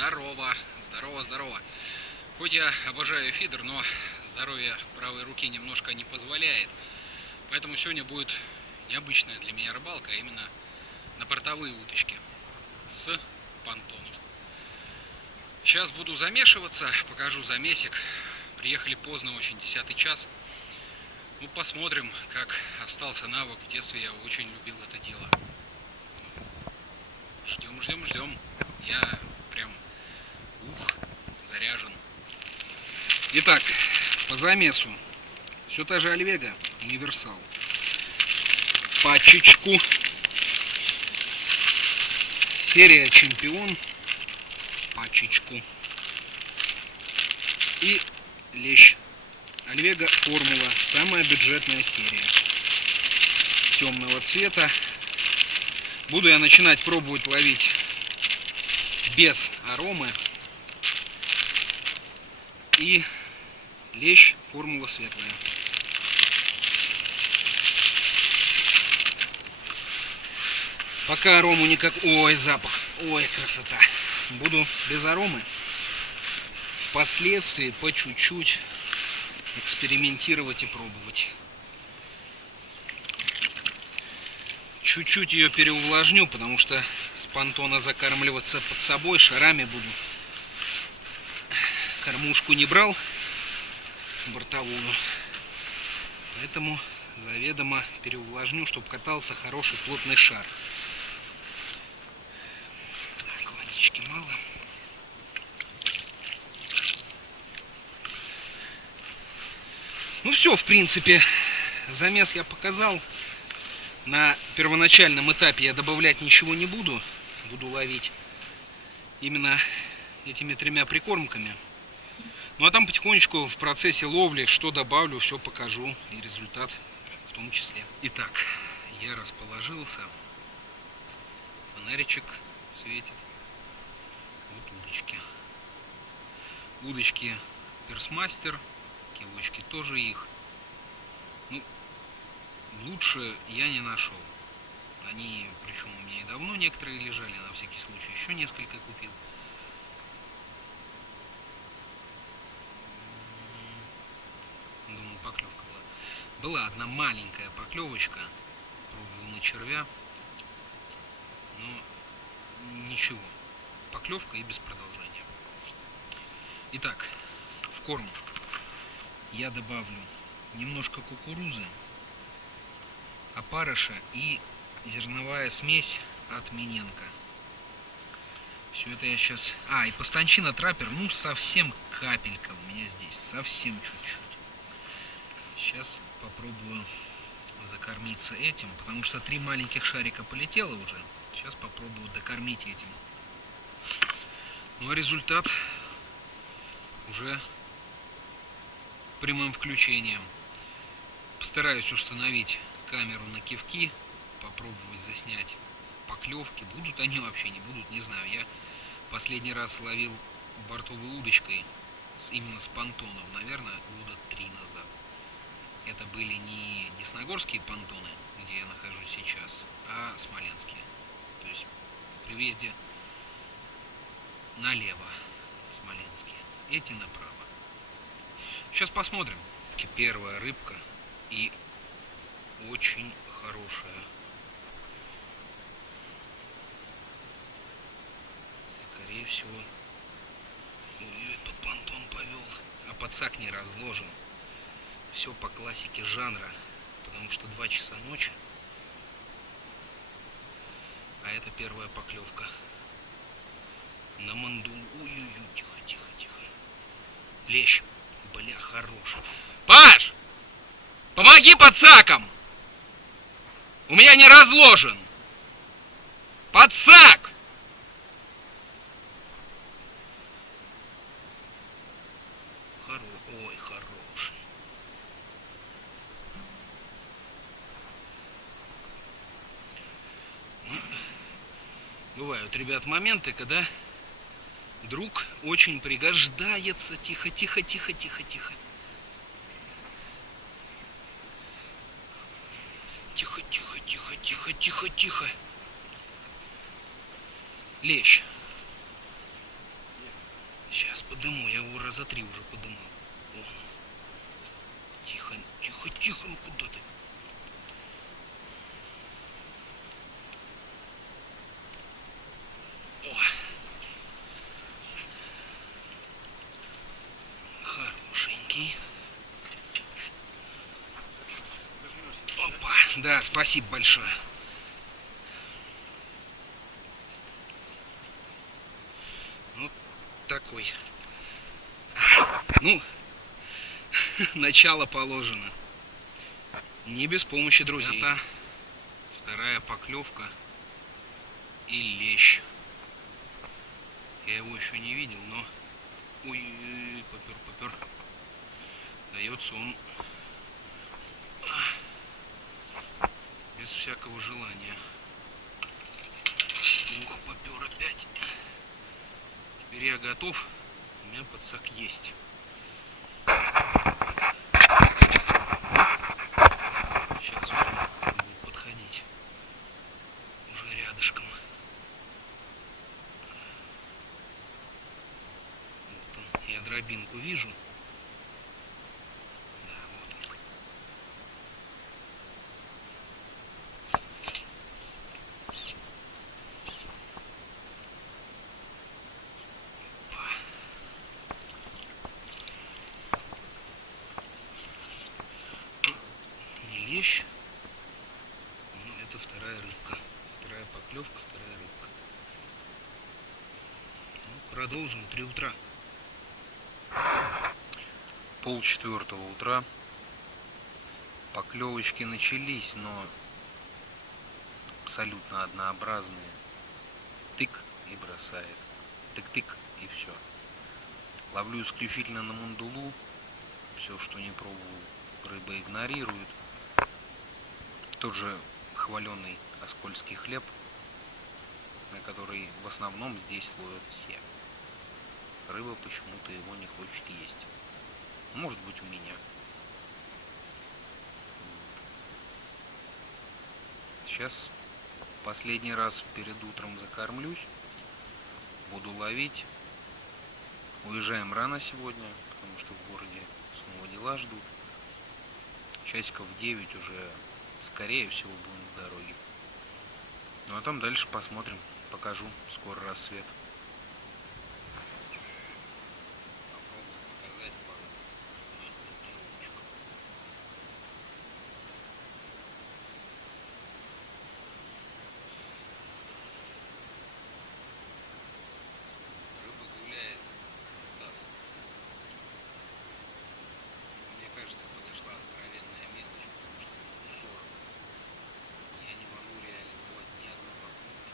Здорово, здорово, здорово. Хоть я обожаю фидер, но здоровье правой руки немножко не позволяет. Поэтому сегодня будет необычная для меня рыбалка, а именно на портовые удочки с понтонов. Сейчас буду замешиваться, покажу замесик. Приехали поздно, очень 10 час. Ну, посмотрим, как остался навык. В детстве я очень любил это дело. Ждем, ждем, ждем. Я прям заряжен. Итак, по замесу все та же Альвега, универсал. Пачечку. Серия Чемпион. Пачечку. И лещ. Альвега формула. Самая бюджетная серия. Темного цвета. Буду я начинать пробовать ловить без аромы. И лещ формула светлая. Пока арому никак... Ой, запах. Ой, красота. Буду без аромы. Впоследствии по чуть-чуть экспериментировать и пробовать. Чуть-чуть ее переувлажню, потому что с понтона закармливаться под собой шарами буду. Кормушку не брал бортовую, поэтому заведомо переувлажню, чтобы катался хороший плотный шар. Так, водички мало. Ну все, в принципе, замес я показал. На первоначальном этапе я добавлять ничего не буду. Буду ловить именно этими тремя прикормками. Ну а там потихонечку в процессе ловли что добавлю, все покажу. И результат в том числе. Итак, я расположился. Фонаричек светит. Вот удочки. Удочки Персмастер. Кивочки тоже их. Ну, лучше я не нашел. Они, причем у меня и давно некоторые лежали, на всякий случай еще несколько купил. Думаю, поклевка была. Была одна маленькая поклевочка. Пробовал на червя. Но ничего. Поклевка и без продолжения. Итак, в корм я добавлю немножко кукурузы, опарыша и зерновая смесь от Миненко. Все это я сейчас... А, и постанчина траппер, ну совсем капелька у меня здесь, совсем чуть-чуть. Сейчас попробую закормиться этим, потому что 3 маленьких шарика полетело уже. Сейчас попробую докормить этим. Ну а результат уже прямым включением. Постараюсь установить камеру на кивки, попробовать заснять поклевки. Будут они вообще, не будут, не знаю. Я последний раз ловил бортовой удочкой именно с понтоном, наверное, года 3 назад. Это были не десногорские понтоны, где я нахожусь сейчас, а смоленские. То есть при въезде налево смоленские, эти направо. Сейчас посмотрим. Первая рыбка и очень хорошая. Скорее всего, ой, этот понтон повел, а подсак не разложен. Все по классике жанра, потому что 2 часа ночи, а это первая поклевка на мандул. Ой-ой-ой, тихо, тихо, тихо. Лещ, бля, хороший. Паш, помоги подсаком! У меня не разложен. Подсак! Ой, хороший. Бывают, ребят, моменты, когда друг очень пригождается. Тихо, тихо, тихо, тихо, тихо. Тихо, тихо, тихо, тихо, тихо, тихо. Лещ. Сейчас подыму, я его раза 3 уже подымал. Вон он. Тихо, тихо, тихо, ну куда ты? О! Хорошенький. Опа, да, спасибо большое. Вот такой. Ну, начало положено. Не без помощи друзей. Это вторая поклевка и лещ. Я его еще не видел, но... Ой, попер. Дается он без всякого желания. Ух, попер опять. Теперь я готов. У меня подсак есть. Сейчас он будет подходить. Уже рядышком. Вот он. Я дробинку вижу. Да, вот он. Не лещ. Ну, это вторая рыбка. Вторая поклевка, вторая рыбка. Ну, продолжим. 3 утра. 3:30 утра. Поклевочки начались, но абсолютно однообразные. Тык и бросает. Тык-тык и все. Ловлю исключительно на мандулу. Все, что не пробовал, рыба игнорирует. Тот же хваленый оскольский хлеб, на который в основном здесь ловят все. Рыба почему-то его не хочет есть. Может быть, у меня. Сейчас последний раз перед утром закормлюсь. Буду ловить. Уезжаем рано сегодня, потому что в городе снова дела ждут. Часиков 9 уже, скорее всего, будем в дороге. Ну а там дальше посмотрим. Покажу. Скоро рассвет. Подошла откровенная мелочь, потому что 40. Я не могу реализовать ни одну попытку.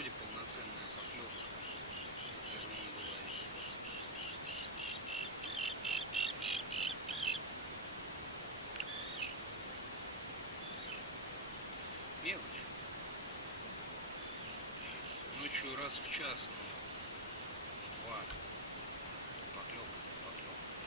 вроде полноценная поклевка. Даже можно было ловить. Мелочь. Ночью раз в час, но в два. Поклевка, поклевка.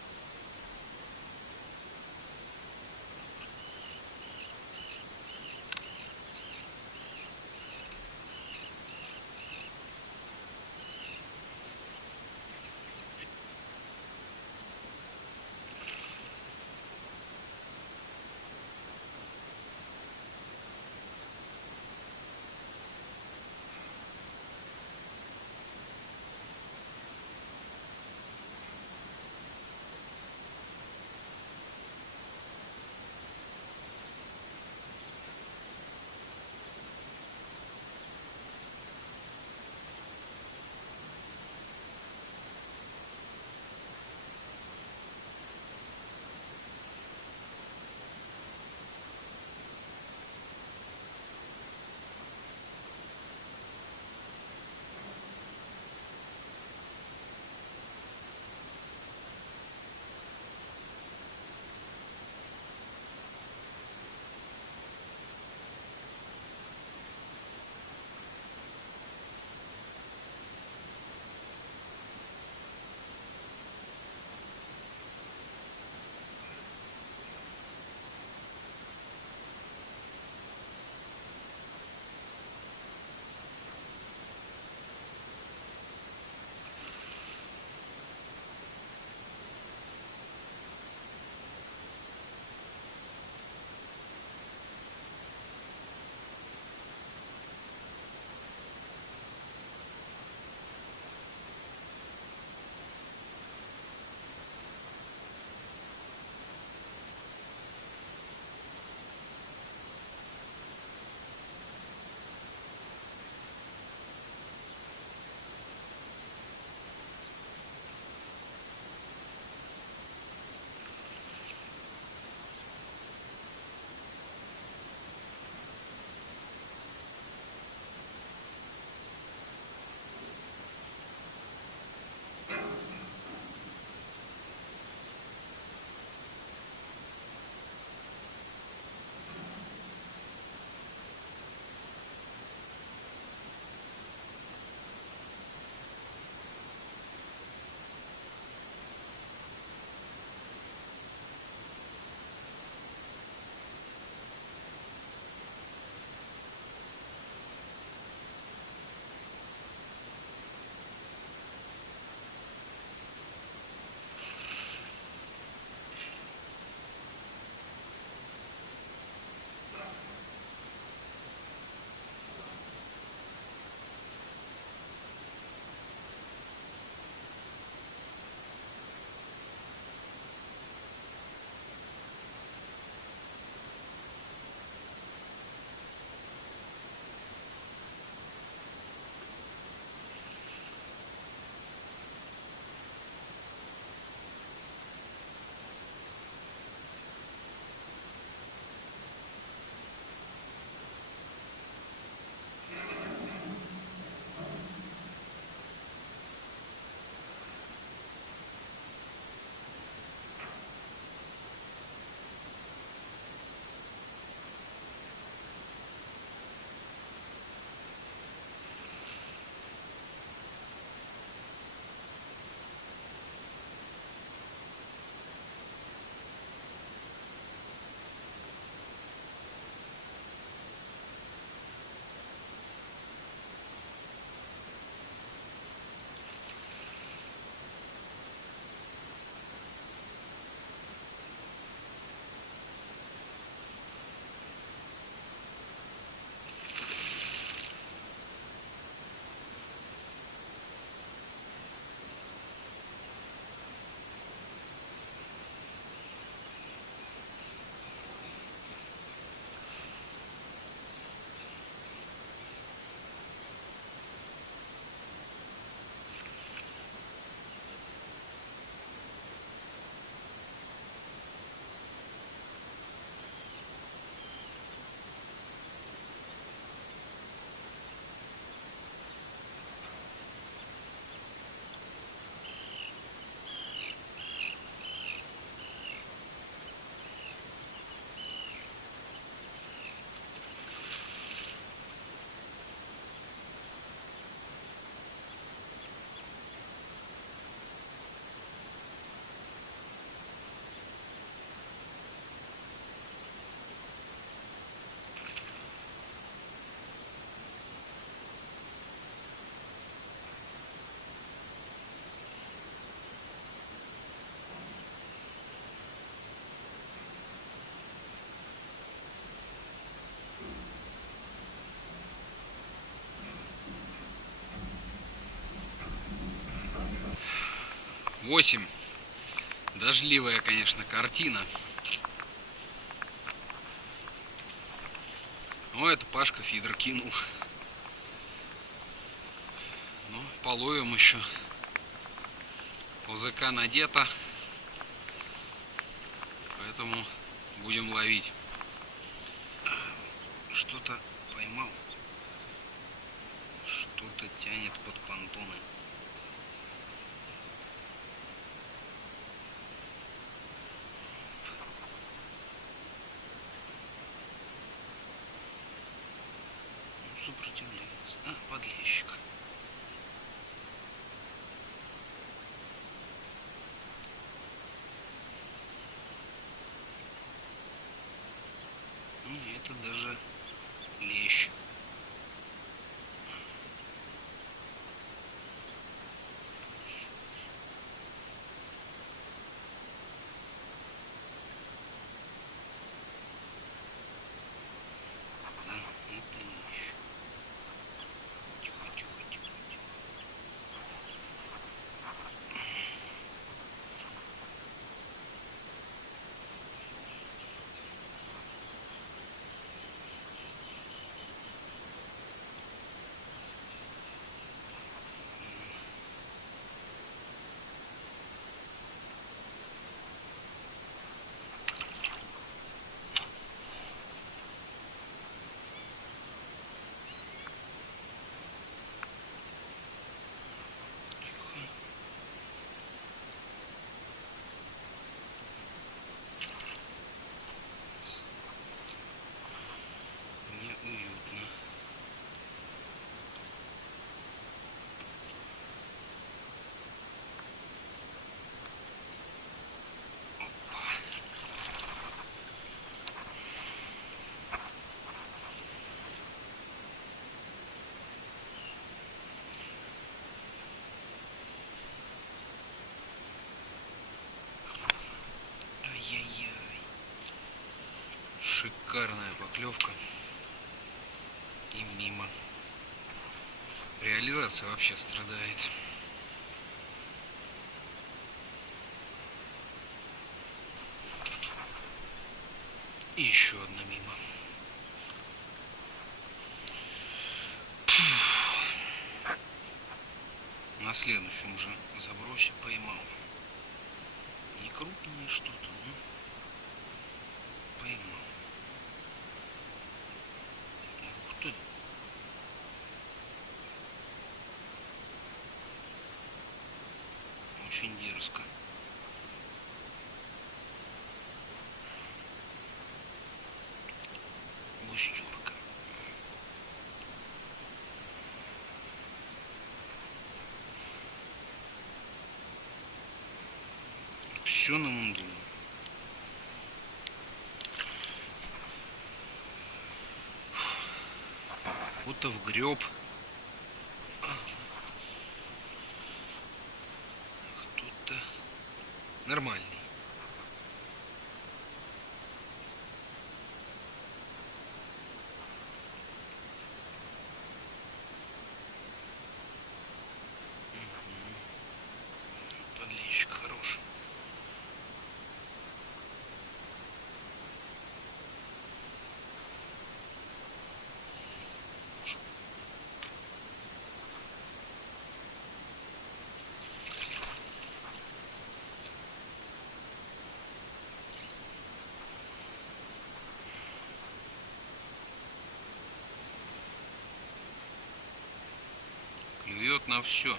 8. Дождливая, конечно, картина. О, это Пашка фидер кинул. Ну, половим еще. ОЗК надето. Поэтому будем ловить. Что-то поймал. Что-то тянет под понтоны. Сопротивляется. А, подлещик. И это даже лещ. Да, это лещ. Тихо, тихо, тихо, тихо. Неуютно. Ай-яй-яй. Шикарная поклевка. И мимо. Реализация вообще страдает. И еще одна мимо. На следующем же забросе поймал. Не крупное что-то, но поймал. Ух ты. Очень дерзко. Густерка. Все на мунду. Будто вгреб. Кто-то нормальный. Подлещик хороший. Клюет на все.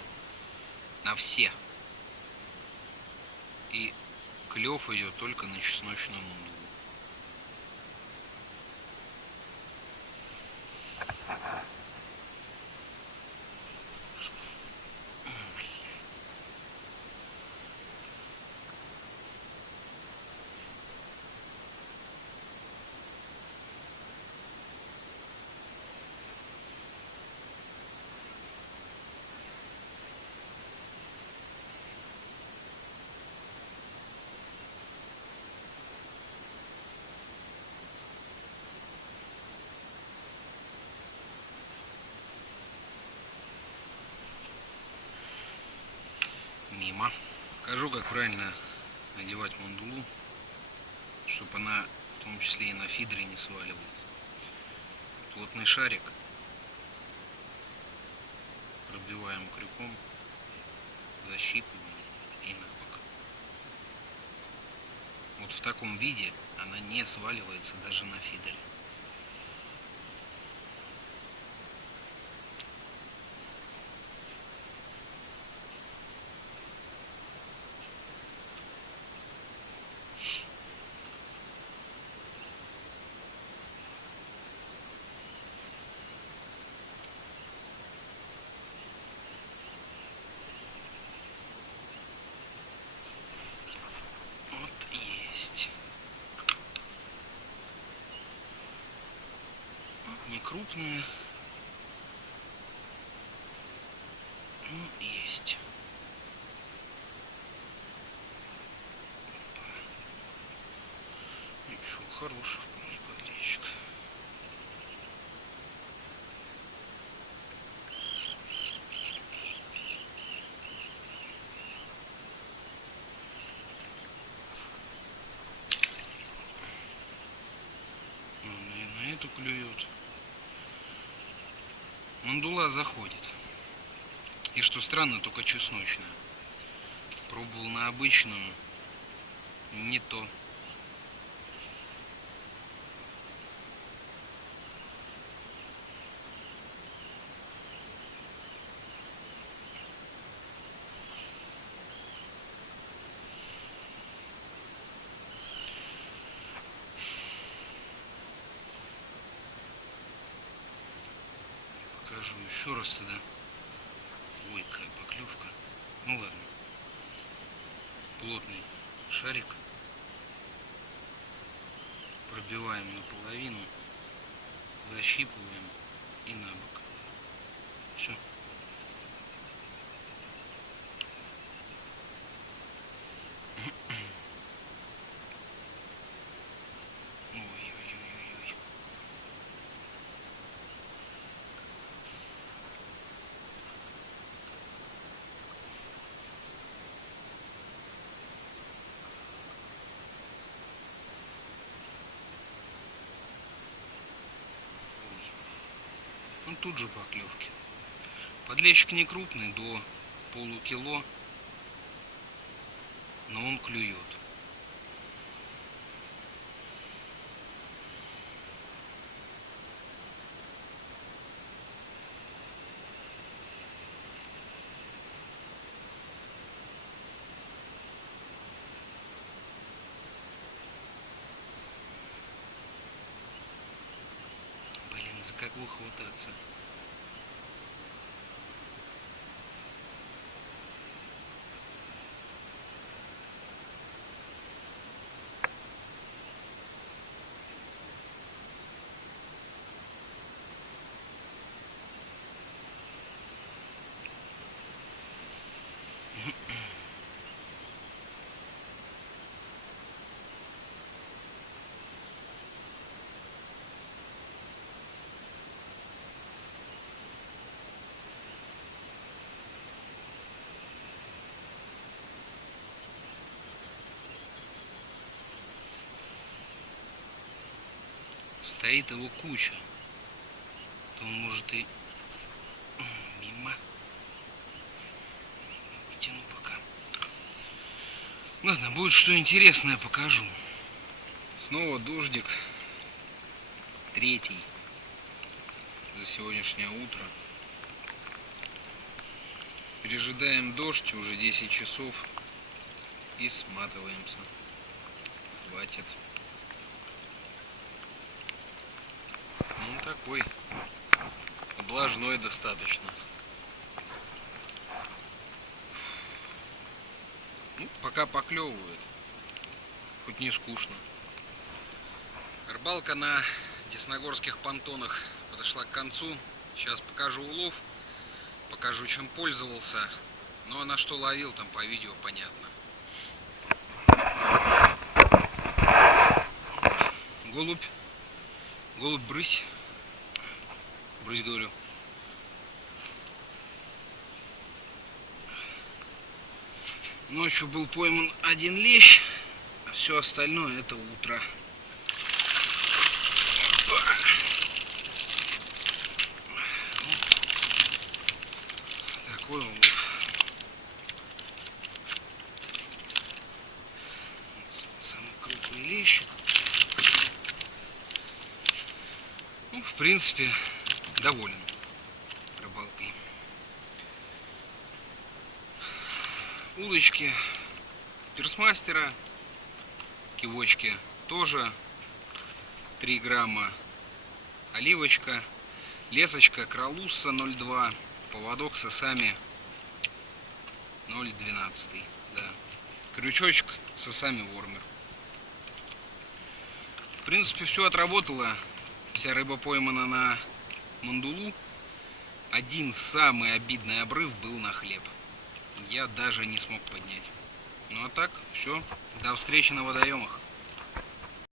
На все. И клев идет только на чесночную мунду. Мимо. Покажу, как правильно одевать мандулу, чтобы она в том числе и на фидере не сваливалась. Плотный шарик пробиваем крюком, защипываем и на бок. Вот в таком виде она не сваливается даже на фидере. Есть. Не крупные, но есть. Ничего, хороший вполне подлещик. И на эту клюет. Мандула заходит. И что странно, только чесночная. Пробовал на обычную. Не то. Покажу еще раз тогда. Ой, какая поклевка. Ну ладно. Плотный шарик. Пробиваем наполовину. Защипываем и на бок. Все. Ой-ой-ой-ой. Ну тут же поклевки. Подлещик не крупный, до полукило, но он клюет. Блин, за кого хвататься? Стоит его куча, то он может и мимо. Вытяну пока. Ладно, будет что интересное, покажу. Снова дождик. Третий за сегодняшнее утро. Пережидаем дождь, уже 10 часов. И сматываемся. Хватит. Ну такой облажной достаточно. Ну, пока поклевывает. Хоть не скучно. Рыбалка на десногорских понтонах подошла к концу. Сейчас покажу улов. Покажу, чем пользовался. Ну а на что ловил, там по видео понятно. Голубь. Голубь, брысь. Брысь, говорю. Ночью был пойман один лещ, а все остальное это утро. Такой улов. Самый крупный лещ. Ну, в принципе, доволен рыбалкой. Удочки Пирсмастера, кивочки тоже 3 грамма, оливочка, лесочка Кралусса 0,2, поводок с осами 0,12, да. Крючочек с осами Вормер. В принципе, все отработало. Вся рыба поймана на мандулу. Один самый обидный обрыв был на хлеб. Я даже не смог поднять. Ну а так, все. До встречи на водоемах.